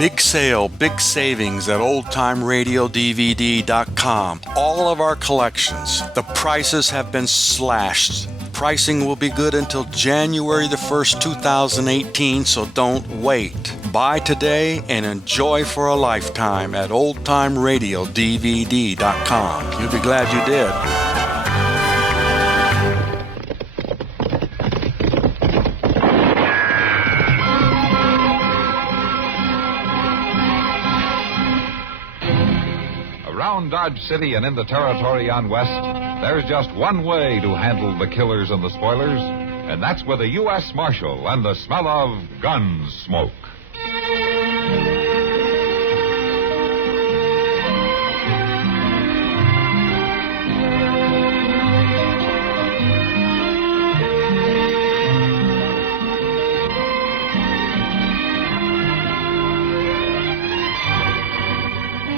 Big sale, big savings at oldtimeradiodvd.com. All of our collections. The prices have been slashed. Pricing will be good until January the 1st, 2018, so don't wait. Buy today and enjoy for a lifetime at oldtimeradiodvd.com. You'll be glad you did. Around Dodge City and in the territory on West, there's just one way to handle the killers and the spoilers, and that's with a U.S. Marshal and the smell of Gunsmoke.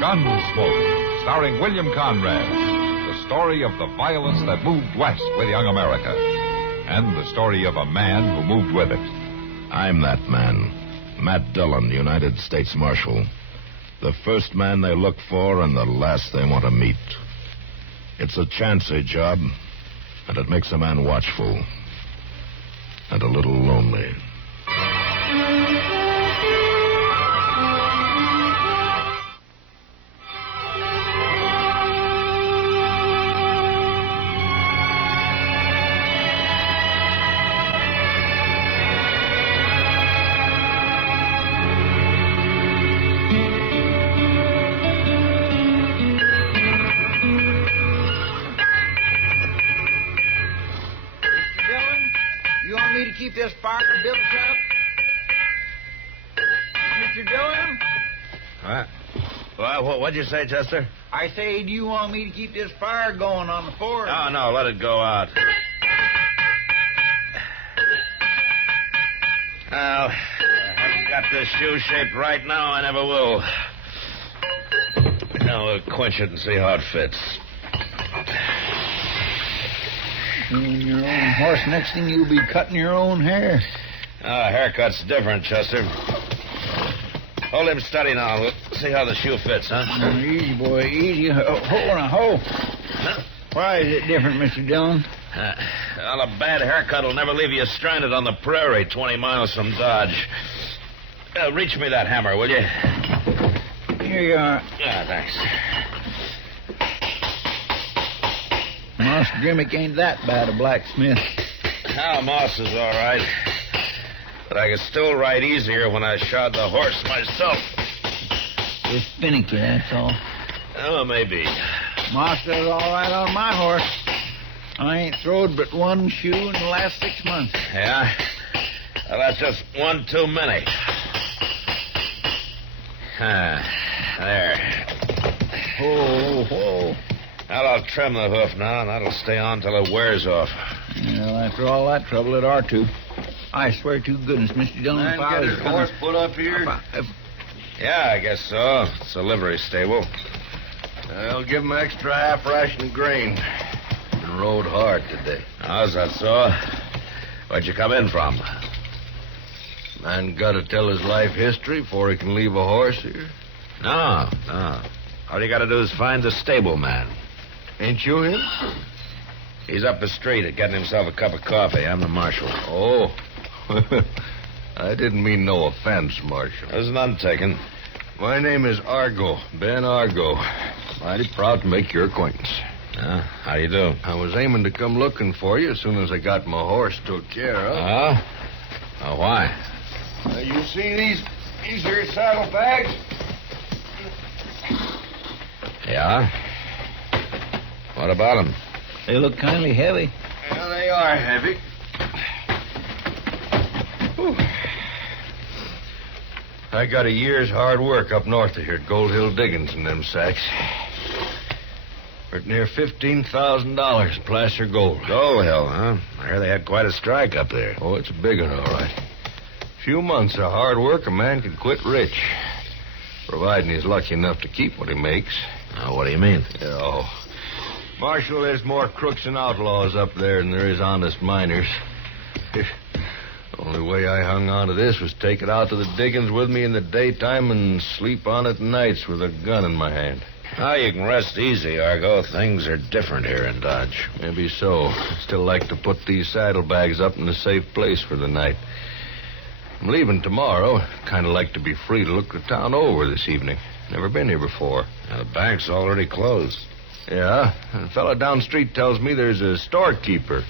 Gunsmoke, starring William Conrad. The story of the violence that moved west with young America. And the story of a man who moved with it. I'm that man. Matt Dillon, United States Marshal. The first man they look for and the last they want to meet. It's a chancy job, and it makes a man watchful. And a little lonely. Keep this fire built up? Mr. Dillon? What? What'd you say, Chester? I say, do you want me to keep this fire going on the fort? No, let it go out. Well, I haven't got this shoe shaped right now. I never will. Now we'll quench it and see how it fits. Your own horse, next thing you'll be cutting your own hair. Haircut's different, Chester. Hold him steady now. We'll see how the shoe fits, huh? Easy, boy, easy. Hold. Why is it different, Mr. Dillon? Well, a bad haircut will never leave you stranded on the prairie 20 miles from Dodge. Reach me that hammer, will you? Here you are. Yeah, thanks. Moss Grimmick ain't that bad a blacksmith. Moss is all right. But I could still ride easier when I shod the horse myself. It's finicky, that's all. Oh, maybe. Moss does all right on my horse. I ain't throwed but one shoe in the last 6 months. Yeah? Well, that's just one too many. There. Whoa. Well, I'll trim the hoof now, and that'll stay on till it wears off. Well, after all that trouble, it ought to. I swear to goodness, Mr. Dillon, if I was horse put up here? Yeah, I guess so. It's a livery stable. I'll give him extra half ration of grain. Been rode hard today. How's that so? Where'd you come in from? Man got to tell his life history before he can leave a horse here. No. All you got to do is find the stable man. Ain't you him? He's up the street getting himself a cup of coffee. I'm the marshal. Oh. I didn't mean no offense, Marshal. There's none taken. My name is Argo, Ben Argo. Mighty proud to make your acquaintance. How do you do? I was aiming to come looking for you as soon as I got my horse took care of. Why? You see these here saddlebags? Yeah? What about them? They look kindly heavy. Yeah, they are heavy. Whew. I got a year's hard work up north of here at Gold Hill Diggings in them sacks. We're at near $15,000 in placer gold. Gold Hill, huh? I hear they had quite a strike up there. Oh, it's a big one, all right. Few months of hard work, a man can quit rich. Providing he's lucky enough to keep what he makes. What do you mean? Marshal, there's more crooks and outlaws up there than there is honest miners. The only way I hung on to this was take it out to the diggings with me in the daytime and sleep on it nights with a gun in my hand. Now you can rest easy, Argo. Things are different here in Dodge. Maybe so. I'd still like to put these saddlebags up in a safe place for the night. I'm leaving tomorrow. Kind of like to be free to look the town over this evening. Never been here before. Now, the bank's already closed. Yeah, and a fella down the street tells me there's a storekeeper.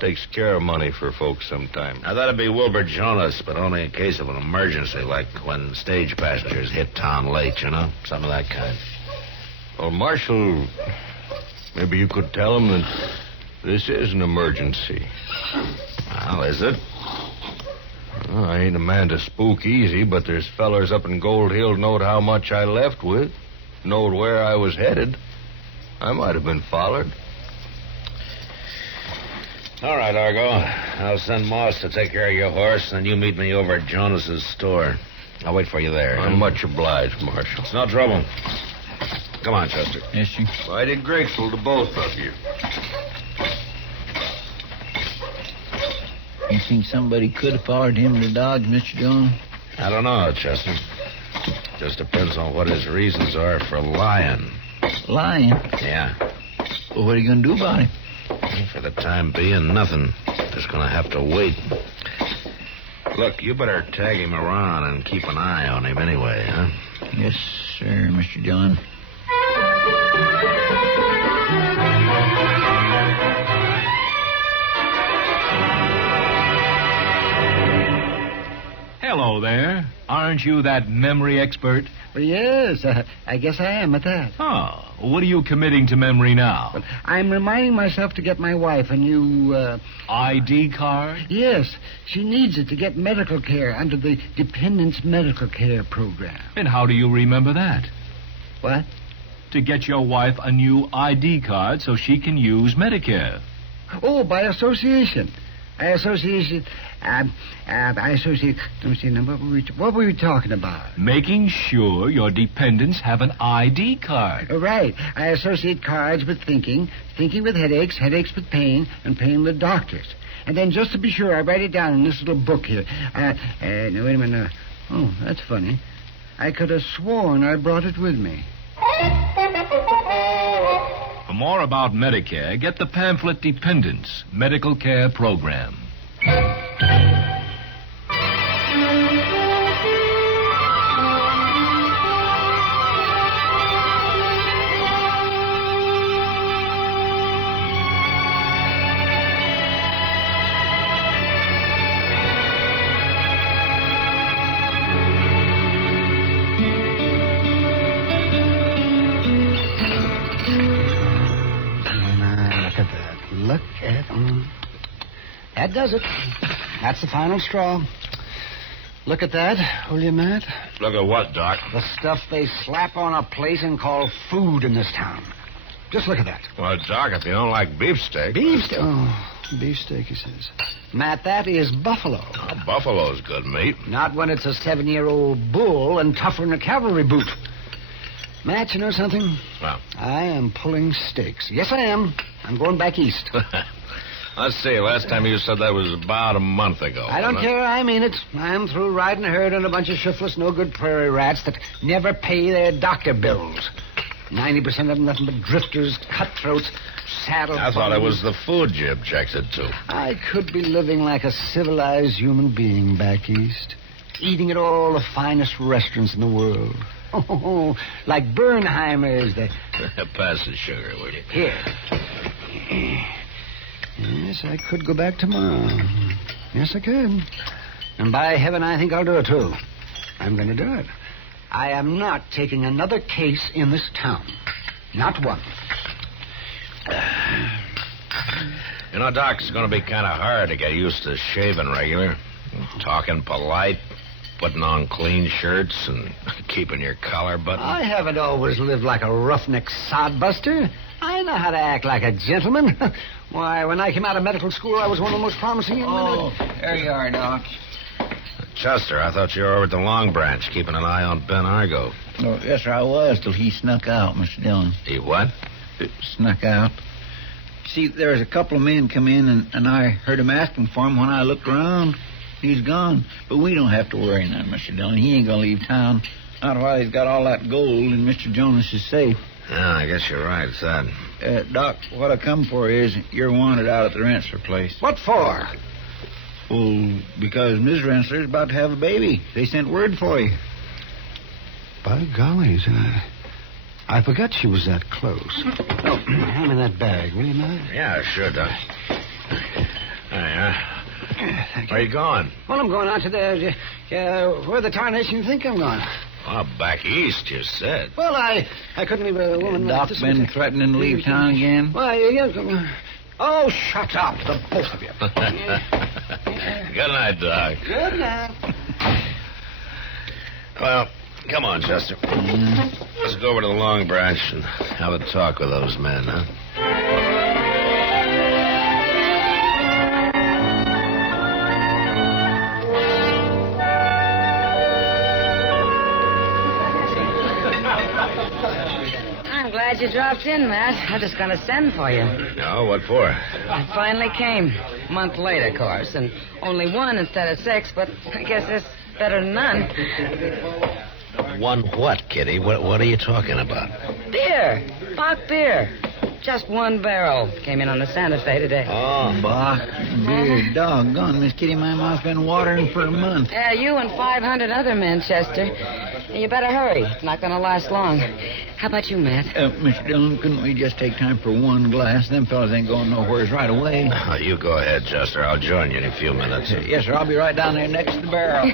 Takes care of money for folks sometimes. Now, that'd be Wilbur Jonas, but only in case of an emergency, like when stage passengers hit town late, you know? Something of that kind. Well, Marshal, maybe you could tell him that this is an emergency. Well, is it? Well, I ain't a man to spook easy, but there's fellers up in Gold Hill knowed how much I left with, knowed where I was headed. I might have been followed. All right, Argo. I'll send Moss to take care of your horse, and then you meet me over at Jonas's store. I'll wait for you there. I'm much obliged, Marshal. It's no trouble. Come on, Chester. Yes, sir. Mighty grateful to both of you. You think somebody could have followed him to Dodge, Mr. Jones? I don't know, Chester. Just depends on what his reasons are for lying. Lying? Yeah. Well, what are you going to do about him? For the time being, nothing. Just going to have to wait. Look, you better tag him around and keep an eye on him anyway, huh? Yes, sir, Mr. John. Hello there. Aren't you that memory expert? Well, yes, I guess I am at that. Oh, what are you committing to memory now? But I'm reminding myself to get my wife a new, ID card? Yes, she needs it to get medical care under the Dependents Medical Care Program. And how do you remember that? What? To get your wife a new ID card so she can use Medicare. Oh, by association. I associate. Let me see. Now, what were we talking about? Making sure your dependents have an ID card. Right. I associate cards with thinking with headaches, headaches with pain, and pain with doctors. And then, just to be sure, I write it down in this little book here. Now, wait a minute. Oh, that's funny. I could have sworn I brought it with me. For more about Medicare, get the pamphlet Dependents Medical Care Program. Look at that does it. That's the final straw. Look at that, will you, Matt? Look at what, Doc? The stuff they slap on a plate and call food in this town. Just look at that. Well, Doc, if you don't like beefsteak... Beefsteak? Oh, beefsteak, he says. Matt, that is buffalo. Oh, buffalo's good meat. Not when it's a 7-year-old bull and tougher than a cavalry boot. Matt, you know something? Well? I am pulling stakes. Yes, I am. I'm going back east. Let's see. Last time you said that was about a month ago. I don't care. I mean it. I'm through riding herd on a bunch of shiftless, no-good prairie rats that never pay their doctor bills. 90% of them nothing but drifters, cutthroats, saddle... I thought it was the food you objected to. I could be living like a civilized human being back east. Eating at all the finest restaurants in the world. Oh, like Bernheimer's. Pass the sugar, will you? Here. Yes, I could go back tomorrow. Yes, I could. And by heaven, I think I'll do it, too. I'm going to do it. I am not taking another case in this town. Not one. You know, Doc, it's going to be kind of hard to get used to shaving regular. Talking polite, putting on clean shirts, and keeping your collar buttoned. I haven't always lived like a roughneck sodbuster. I know how to act like a gentleman. Why, when I came out of medical school, I was one of the most promising young men. Oh, there you are, Doc. Chester, I thought you were over at the Long Branch keeping an eye on Ben Argo. Oh, yes, sir, I was till he snuck out, Mr. Dillon. He what? Snuck out. See, there was a couple of men come in, and I heard him asking for him when I looked around. He's gone. But we don't have to worry now, Mr. Dillon. He ain't going to leave town. Not while he's got all that gold in Mr. Jonas's safe. Yeah, I guess you're right, Thad. Doc, what I come for is you're wanted out at the Rensselaer place. What for? Well, because Ms. Rensselaer's about to have a baby. They sent word for you. By gollies, I forgot she was that close. Oh, hand me that bag, will you, Matt? Yeah, sure, Doc. Where you going? Well, I'm going out to the... where the tarnation you think I'm going? Oh, back east, you said. Well, I couldn't leave a woman... Doc been threatening to leave town again? Why, oh, shut up, the both of you. Good night, Doc. Good night. Well, come on, Chester. Let's go over to the Long Branch and have a talk with those men, huh? I'm glad you dropped in, Matt. I was just going to send for you. No, what for? I finally came. A month late, of course, and only one instead of 6, but I guess it's better than none. One what, Kitty? What are you talking about? Beer. Bach beer. Just one barrel. Came in on the Santa Fe today. Oh. Bach beer. Doggone, Miss Kitty, my mouth's been watering for a month. Yeah, you and 500 other men, Chester. You better hurry. It's not going to last long. How about you, Matt? Mr. Dillon, couldn't we just take time for one glass? Them fellas ain't going nowheres right away. Oh, you go ahead, Chester. I'll join you in a few minutes. Yes, sir. I'll be right down there next to the barrel.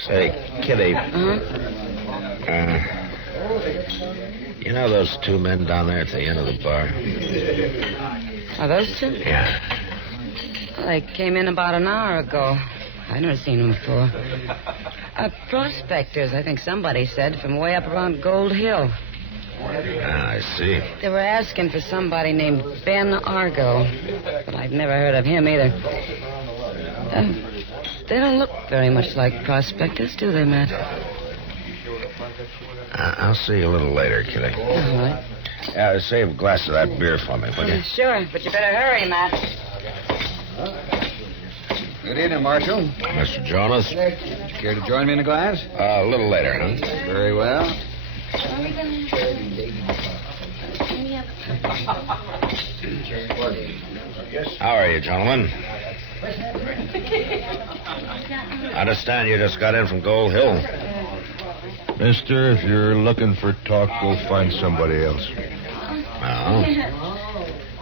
Say, Kitty. Uh-huh. You know those 2 men down there at the end of the bar? Are those 2? Yeah. Well, they came in about an hour ago. I've never seen them before. Prospectors, I think somebody said, from way up around Gold Hill. I see. They were asking for somebody named Ben Argo, but I'd never heard of him either. They don't look very much like prospectors, do they, Matt? I'll see you a little later, Kitty. All right. Save a glass of that beer for me, will you? Sure, but you better hurry, Matt. Good evening, Marshal. Mr. Jonas? Care to join me in a glass? A little later, huh? Very well. How are you, gentlemen? I understand you just got in from Gold Hill. Mister, if you're looking for talk, go find somebody else. Well,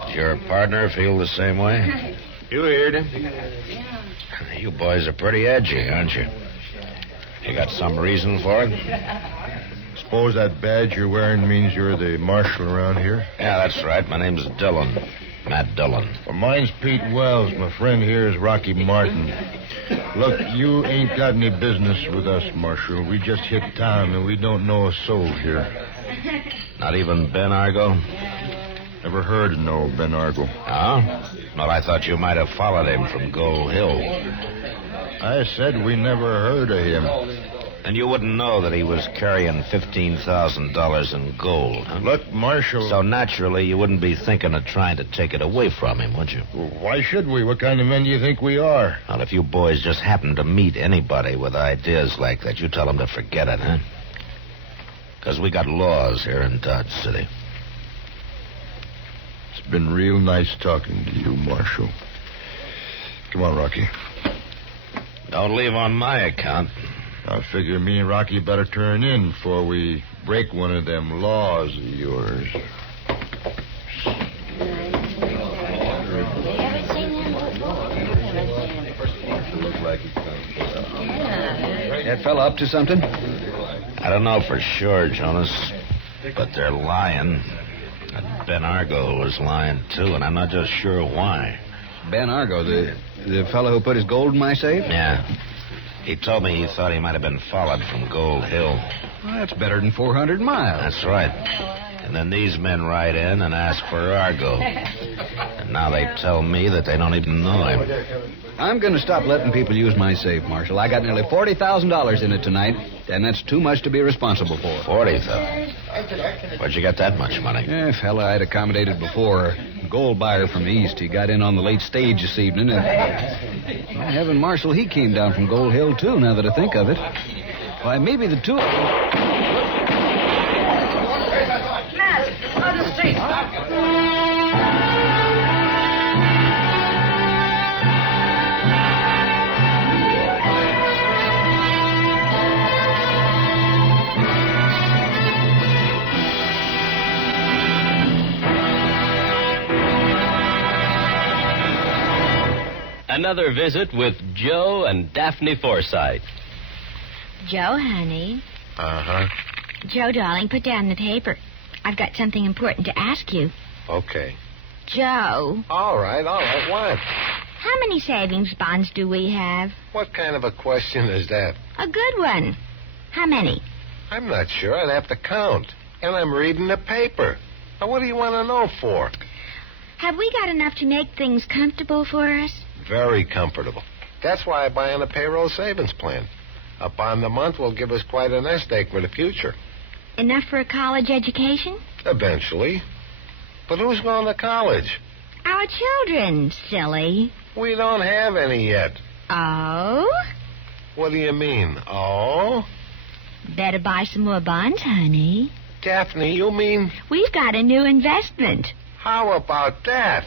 does your partner feel the same way? You heard him. You boys are pretty edgy, aren't you? You got some reason for it? Suppose that badge you're wearing means you're the marshal around here? Yeah, that's right. My name's Dillon. Matt Dillon. Well, mine's Pete Wells. My friend here is Rocky Martin. Look, you ain't got any business with us, Marshal. We just hit town, and we don't know a soul here. Not even Ben Argo? Never heard of no Ben Argo. Oh? Well, I thought you might have followed him from Gold Hill. I said we never heard of him. And you wouldn't know that he was carrying $15,000 in gold, huh? Look, Marshal... So naturally, you wouldn't be thinking of trying to take it away from him, would you? Why should we? What kind of men do you think we are? Well, if you boys just happen to meet anybody with ideas like that, you tell them to forget it, huh? Because we got laws here in Dodge City. It's been real nice talking to you, Marshal. Come on, Rocky. Don't leave on my account. I figure me and Rocky better turn in before we break one of them laws of yours. That fella up to something? I don't know for sure, Jonas, but they're lying. That Ben Argo was lying, too, and I'm not just sure why. Ben Argo, the fellow who put his gold in my safe? Yeah. He told me he thought he might have been followed from Gold Hill. Well, that's better than 400 miles. That's right. And then these men ride in and ask for Argo. And now they tell me that they don't even know him. I'm going to stop letting people use my safe, Marshal. I got nearly $40,000 in it tonight, and that's too much to be responsible for. $40,000? Where'd you get that much money? Fella I'd accommodated before. Gold buyer from the East. He got in on the late stage this evening. And Heaven Marshal, he came down from Gold Hill, too, now that I think of it. Why, maybe the two of them... Matt, on the street. Another visit with Joe and Daphne Forsythe. Joe, honey. Uh-huh. Joe, darling, put down the paper. I've got something important to ask you. Okay. Joe. All right, what? How many savings bonds do we have? What kind of a question is that? A good one. How many? I'm not sure. I'd have to count. And I'm reading the paper. Now, what do you want to know for? Have we got enough to make things comfortable for us? Very comfortable. That's why I buy on a payroll savings plan. Up on the month will give us quite a nest egg for the future. Enough for a college education? Eventually. But who's going to college? Our children, silly. We don't have any yet. Oh? What do you mean, oh? Better buy some more bonds, honey. Daphne, you mean... We've got a new investment. How about that?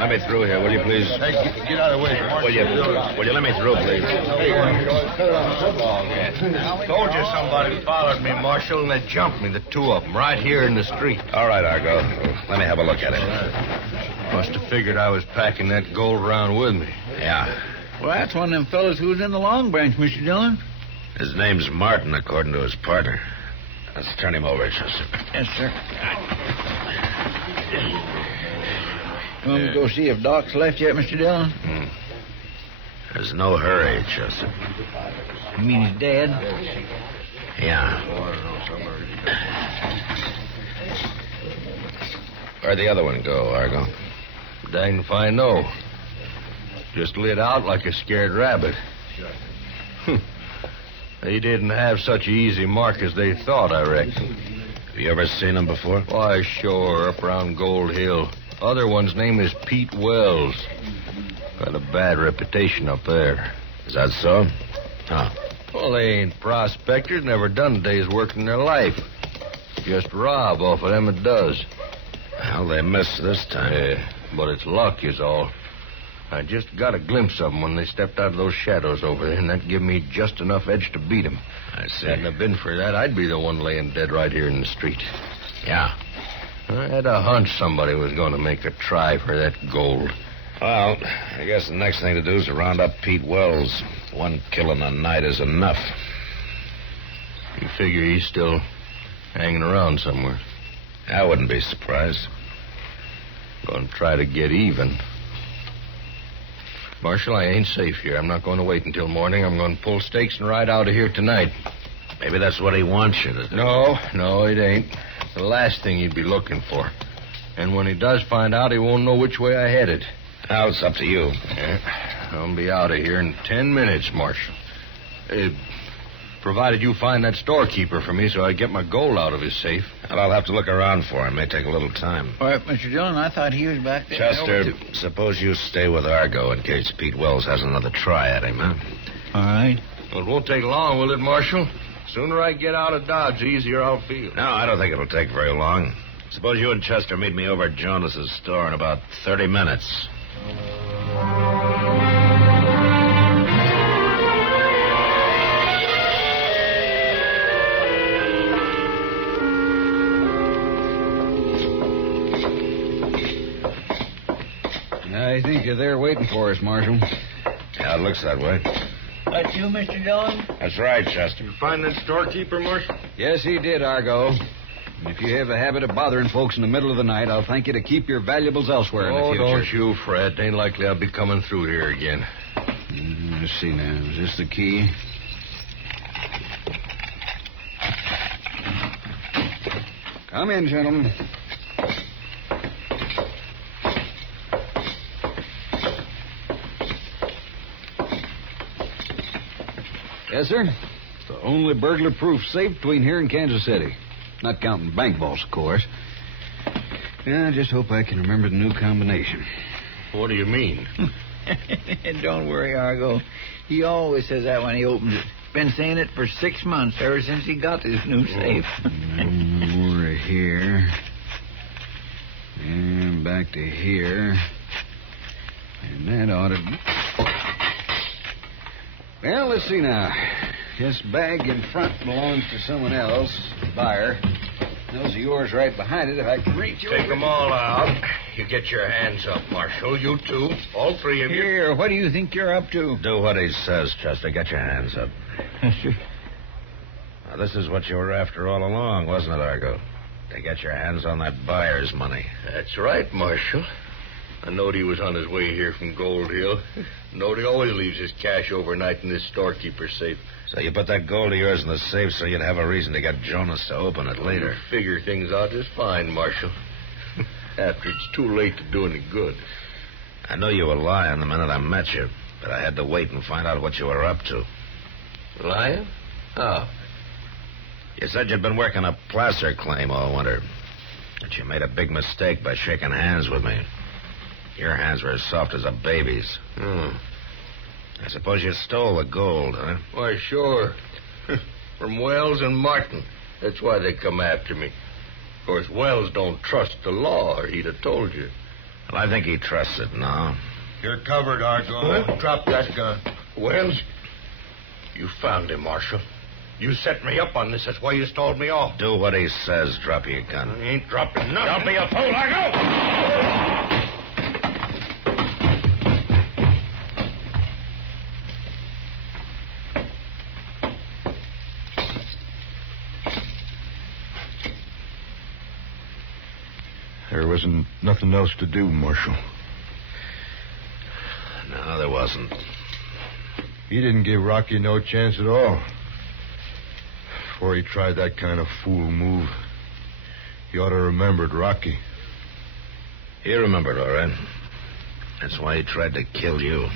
Let me through here, will you, please? Hey, get out of the way. Will you let me through, please? Told you somebody followed me, Marshal, and they jumped me, the two of them, right here in the street. All right, Argo. Let me have a look at it. Must have figured I was packing that gold around with me. Yeah. Well, that's one of them fellas who was in the Long Branch, Mr. Dillon. His name's Martin, according to his partner. Let's turn him over, Chester. Yes, sir. You want me to go see if Doc's left yet, Mr. Dillon? There's no hurry, Chester. You mean he's dead? Yeah. Where'd the other one go, Argo? Dang if I know. Just lit out like a scared rabbit. They didn't have such an easy mark as they thought, I reckon. Have you ever seen him before? Why, sure, up around Gold Hill. Other one's name is Pete Wells. Got a bad reputation up there. Is that so? Huh. Well, they ain't prospectors, never done a day's work in their life. Just rob off of them it does. Well, they missed this time. Yeah, but it's luck is all. I just got a glimpse of them when they stepped out of those shadows over there, and that gave me just enough edge to beat them. I see. Hadn't it been for that, I'd be the one laying dead right here in the street. Yeah. I had a hunch somebody was going to make a try for that gold. Well, I guess the next thing to do is to round up Pete Wells. One kill in a night is enough. You figure he's still hanging around somewhere. I wouldn't be surprised. Going to try to get even. Marshal, I ain't safe here. I'm not going to wait until morning. I'm going to pull stakes and ride out of here tonight. Maybe that's what he wants you to do. No, it ain't. It's the last thing he'd be looking for. And when he does find out, he won't know which way I headed. Now, it's up to you. Yeah, I'll be out of here in 10 minutes, Marshal. Provided you find that storekeeper for me so I get my gold out of his safe. And I'll have to look around for him. May take a little time. All right, Mr. Dillon, I thought he was back there. Chester, suppose you stay with Argo in case Pete Wells has another try at him, huh? All right. Well, it won't take long, will it, Marshal? Sooner I get out of Dodge, the easier I'll feel. No, I don't think it'll take very long. Suppose you and Chester meet me over at Jonas's store in about 30 minutes. I think you're there waiting for us, Marshal. Yeah, it looks that way. That's you, Mr. Dillon? That's right, Chester. You find that storekeeper, Marshal? Yes, he did, Argo. And if you have the habit of bothering folks in the middle of the night, I'll thank you to keep your valuables elsewhere in the future. Don't you fret. Ain't likely I'll be coming through here again. Let's see now. Is this the key? Come in, gentlemen. Yes, sir. The only burglar-proof safe between here and Kansas City. Not counting bank vaults, of course. Yeah, I just hope I can remember the new combination. What do you mean? Don't worry, Argo. He always says that when he opens it. Been saying it for 6 months, ever since he got his new safe. Over here. And back to here. And that ought to... Well, let's see now. This bag in front belongs to someone else, the buyer. Those are yours right behind it, if I can reach you. Take them all out. You get your hands up, Marshal. You two. All three of you. Here, what do you think you're up to? Do what he says, Chester. Get your hands up. Now, this is what you were after all along, wasn't it, Argo? To get your hands on that buyer's money. That's right, Marshal. I knowed he was on his way here from Gold Hill. Knowed he always leaves his cash overnight in this storekeeper's safe. So you put that gold of yours in the safe so you'd have a reason to get Jonas to open it later. Figure things out just fine, Marshal. After it's too late to do any good. I knew you were lying the minute I met you, but I had to wait and find out what you were up to. Lying? How? You said you'd been working a placer claim all winter. That you made a big mistake by shaking hands with me. Your hands were as soft as a baby's. I suppose you stole the gold, huh? Why, sure. From Wells and Martin. That's why they come after me. Of course, Wells don't trust the law, or he'd have told you. Well, I think he trusts it now. You're covered, Argo. Huh? Drop that gun. Wells, you found him, Marshal. You set me up on this. That's why you stalled me off. Do what he says. Drop your gun. I ain't dropping nothing. Don't be a fool, Argo! There wasn't nothing else to do, Marshal. No, there wasn't. He didn't give Rocky no chance at all. Before he tried that kind of fool move, he ought to remembered Rocky. He remembered, all right. That's why he tried to kill you.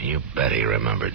You bet he remembered.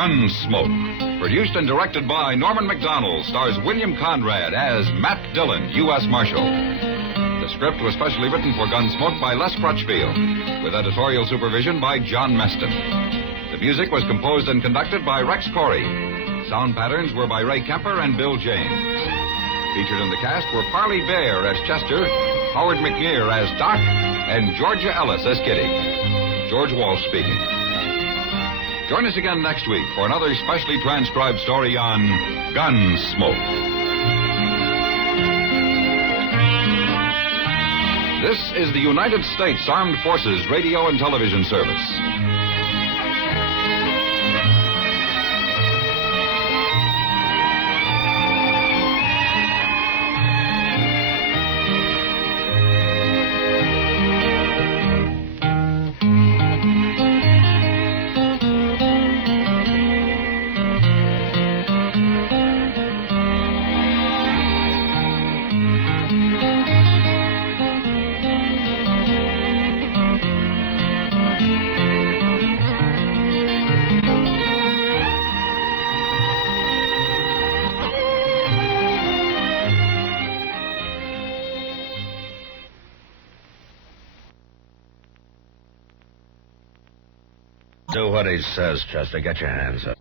Gunsmoke, produced and directed by Norman McDonald, stars William Conrad as Matt Dillon, U.S. Marshal. The script was specially written for Gunsmoke by Les Crutchfield, with editorial supervision by John Meston. The music was composed and conducted by Rex Corey. Sound patterns were by Ray Kemper and Bill James. Featured in the cast were Parley Bear as Chester, Howard McNear as Doc, and Georgia Ellis as Kitty. George Walsh speaking. Join us again next week for another specially transcribed story on Gunsmoke. This is the United States Armed Forces Radio and Television Service. what he says, Chester. Get your hands up.